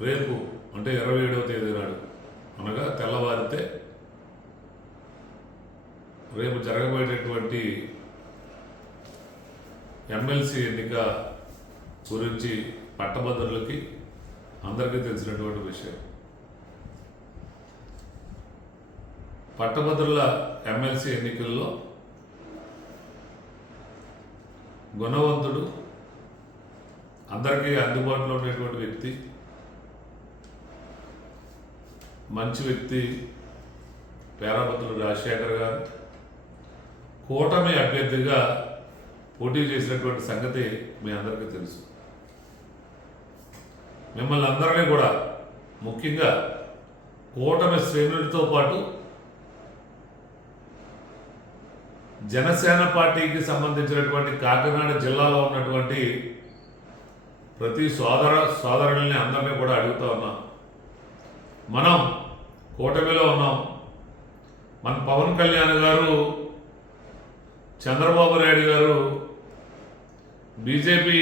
రేపు అంటే ఇరవై ఏడవ తేదీ నాడు అనగా తెల్లవారితే రేపు జరగబోయేటటువంటి ఎమ్మెల్సీ ఎన్నిక గురించి పట్టభద్రులకి అందరికీ తెలిసినటువంటి విషయం. పట్టభద్రుల ఎమ్మెల్సీ ఎన్నికల్లో గుణవంతుడు అందరికీ అందుబాటులో ఉండేటువంటి వ్యక్తి మంచి వ్యక్తి పేరాపత్రులు రాజశేఖర్ గారు. కూటమి అభ్యర్థిగా పోటీ చేసినటువంటి సంగతి మీ అందరికీ తెలుసు. మిమ్మల్ని అందరినీ కూడా ముఖ్యంగా కూటమి శ్రేణులతో పాటు జనసేన పార్టీకి సంబంధించినటువంటి కాకినాడ జిల్లాలో ఉన్నటువంటి ప్రతి సోదర సోదరుల్ని అందరినీ కూడా అడుగుతా ఉన్నాం. మనం కూటమిలో ఉన్నాం. మన పవన్ కళ్యాణ్ గారు చంద్రబాబు నాయుడు గారు బీజేపీ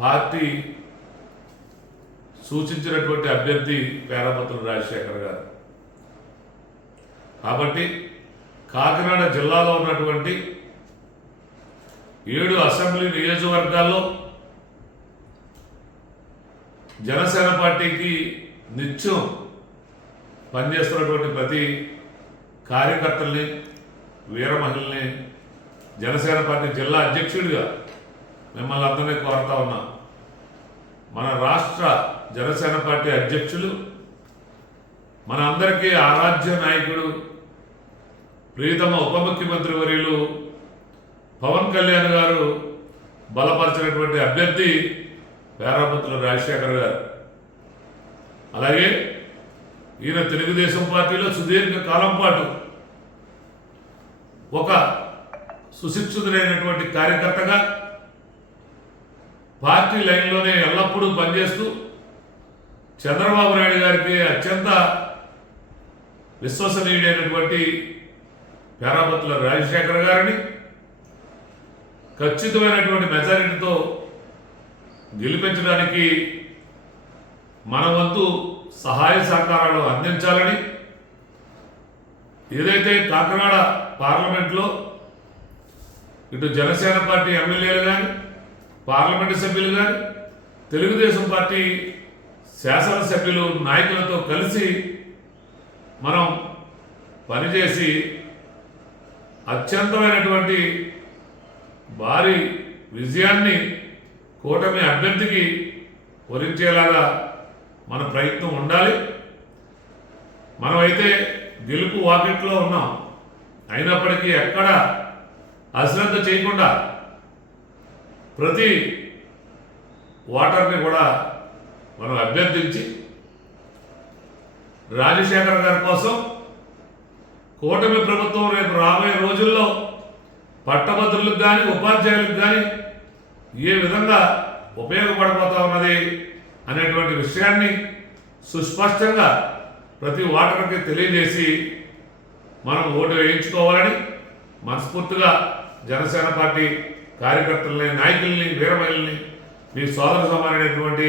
పార్టీ సూచించినటువంటి అభ్యర్థి పేరాపత్రులు రాజశేఖర్ గారు. కాబట్టి కాకినాడ జిల్లాలో ఉన్నటువంటి ఏడు అసెంబ్లీ నియోజకవర్గాల్లో జనసేన పార్టీకి నిత్యం పనిచేస్తున్నటువంటి ప్రతి కార్యకర్తల్ని వీరమహిళని జనసేన పార్టీ జిల్లా అధ్యక్షుడిగా మిమ్మల్ని అందరినీ కోరుతా ఉన్నా. మన రాష్ట్ర జనసేన పార్టీ అధ్యక్షులు మన అందరికీ ఆరాధ్య నాయకుడు ప్రియతమ ఉప ముఖ్యమంత్రి వర్యులు పవన్ కళ్యాణ్ గారు బలపరిచినటువంటి అభ్యర్థి పేరాపత్రుల రాజశేఖర్ గారు. అలాగే ఈయన తెలుగుదేశం పార్టీలో సుదీర్ఘ కాలం పాటు ఒక సుశిక్షితుడైనటువంటి కార్యకర్తగా పార్టీ లైన్లోనే ఎల్లప్పుడూ పనిచేస్తూ చంద్రబాబు నాయుడు గారికి అత్యంత విశ్వసనీయుడైనటువంటి పేరాపత్రుల రాజశేఖర్ గారిని ఖచ్చితమైనటువంటి మెజారిటీతో గెలిపించడానికి మన వంతు సహాయ సహకారాలు అందించాలని ఏదైతే కాకినాడ పార్లమెంట్లో ఇటు జనసేన పార్టీ ఎమ్మెల్యేలు కానీ పార్లమెంటు సభ్యులు కానీ తెలుగుదేశం పార్టీ శాసనసభ్యులు నాయకులతో కలిసి మనం పనిచేసి అత్యంతమైనటువంటి భారీ విజయాన్ని కూటమి అభ్యర్థికి వరించేలాగా మన ప్రయత్నం ఉండాలి. మనమైతే గెలుపు వాకిట్లో ఉన్నాం. అయినప్పటికీ ఎక్కడ అశ్రద్ధ చేయకుండా ప్రతి ఓటర్ని కూడా మనం అభ్యర్థించి రాజశేఖర్ గారి కోసం కూటమి ప్రభుత్వం రేపు రాబోయే రోజుల్లో పట్టభద్రులకు కానీ ఉపాధ్యాయులకు కానీ ఏ విధంగా ఉపయోగపడబోతా ఉన్నది అనేటువంటి విషయాన్ని సుస్పష్టంగా ప్రతి ఓటర్కి తెలియజేసి మనం ఓటు వేయించుకోవాలని మనస్ఫూర్తిగా జనసేన పార్టీ కార్యకర్తలని నాయకుల్ని వీరమహిళల్ని మీ సోదర సమానమైనటువంటి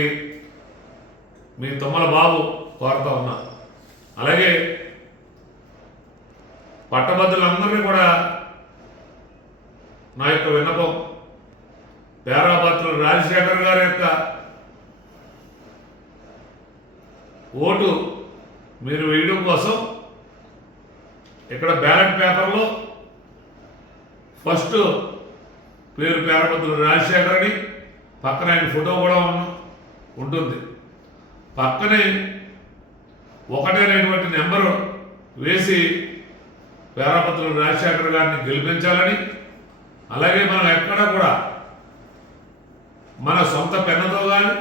మీ తుమ్మల బాబు కోరుతా ఉన్నా. అలాగే పట్టభద్రులందరినీ కూడా నా యొక్క విన్నపం పేరాపత్రులు రాజశేఖర్ గారి యొక్క ఓటు మీరు వేయడం కోసం ఇక్కడ బ్యాలెట్ పేపర్లో ఫస్ట్ పేరు పేరపత్రులు రాజశేఖర్ అని పక్కన ఆయన ఫోటో కూడా ఉంటుంది. పక్కనే ఒకటేనటువంటి నెంబరు వేసి పేరాపత్రులు రాజశేఖర్ గారిని గెలిపించాలని అలాగే మనం ఎక్కడ కూడా మన సొంత పెన్నతో కానీ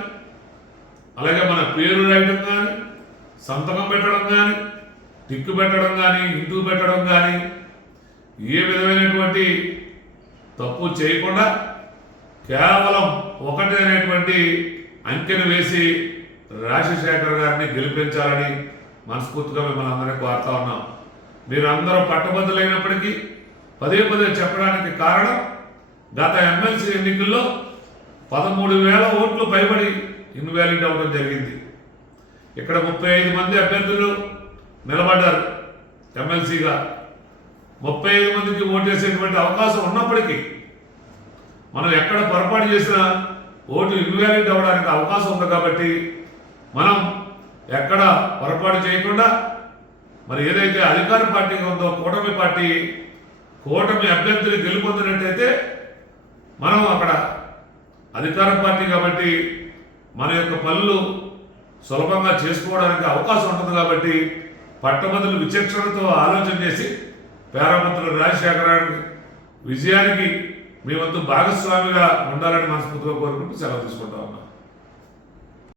అలాగే మన పేరు రాయడం కానీ సంతకం పెట్టడం కానీ టిక్కు పెట్టడం కానీ ఇంటూ పెట్టడం కానీ ఏ విధమైనటువంటి తప్పు చేయకుండా కేవలం ఒకటి అనేటువంటి అంకెను వేసి రాజశేఖర్ గారిని గెలిపించాలని మనస్ఫూర్తిగా మిమ్మల్ని అందరినీ కోరుతా ఉన్నాం. మీరందరూ పట్టభద్రులైనప్పటికీ పదే పదే చెప్పడానికి కారణం గత ఎమ్మెల్సీ ఎన్నికల్లో పదమూడు వేల ఓట్లు పైబడి ఇన్వాలిడ్ అవ్వడం జరిగింది. ఇక్కడ ముప్పై ఐదు మంది అభ్యర్థులు నిలబడ్డారు ఎమ్మెల్సీగా. ముప్పై ఐదు మందికి ఓటేసేటువంటి అవకాశం ఉన్నప్పటికీ మనం ఎక్కడ పొరపాటు చేసినా ఓటు ఇన్వాలిడ్ అవ్వడానికి అవకాశం ఉంది కాబట్టి మనం ఎక్కడ పొరపాటు చేయకుండా మరి ఏదైతే అధికార పార్టీ ఉందో కూటమి పార్టీ కూటమి అభ్యర్థులు గెలుపొందినట్టయితే మనం అక్కడ అధికార పార్టీ కాబట్టి మన యొక్క పనులు సులభంగా చేసుకోవడానికి అవకాశం ఉంటుంది కాబట్టి పట్టభద్రులు విచక్షణతో ఆలోచన చేసి పేరామంత్రులు రాజశేఖరానికి విజయానికి మీ వంతు భాగస్వామిగా ఉండాలని మనస్ఫూర్తిగా కోరుకుంటూ సెలవు తీసుకుంటా ఉన్నాం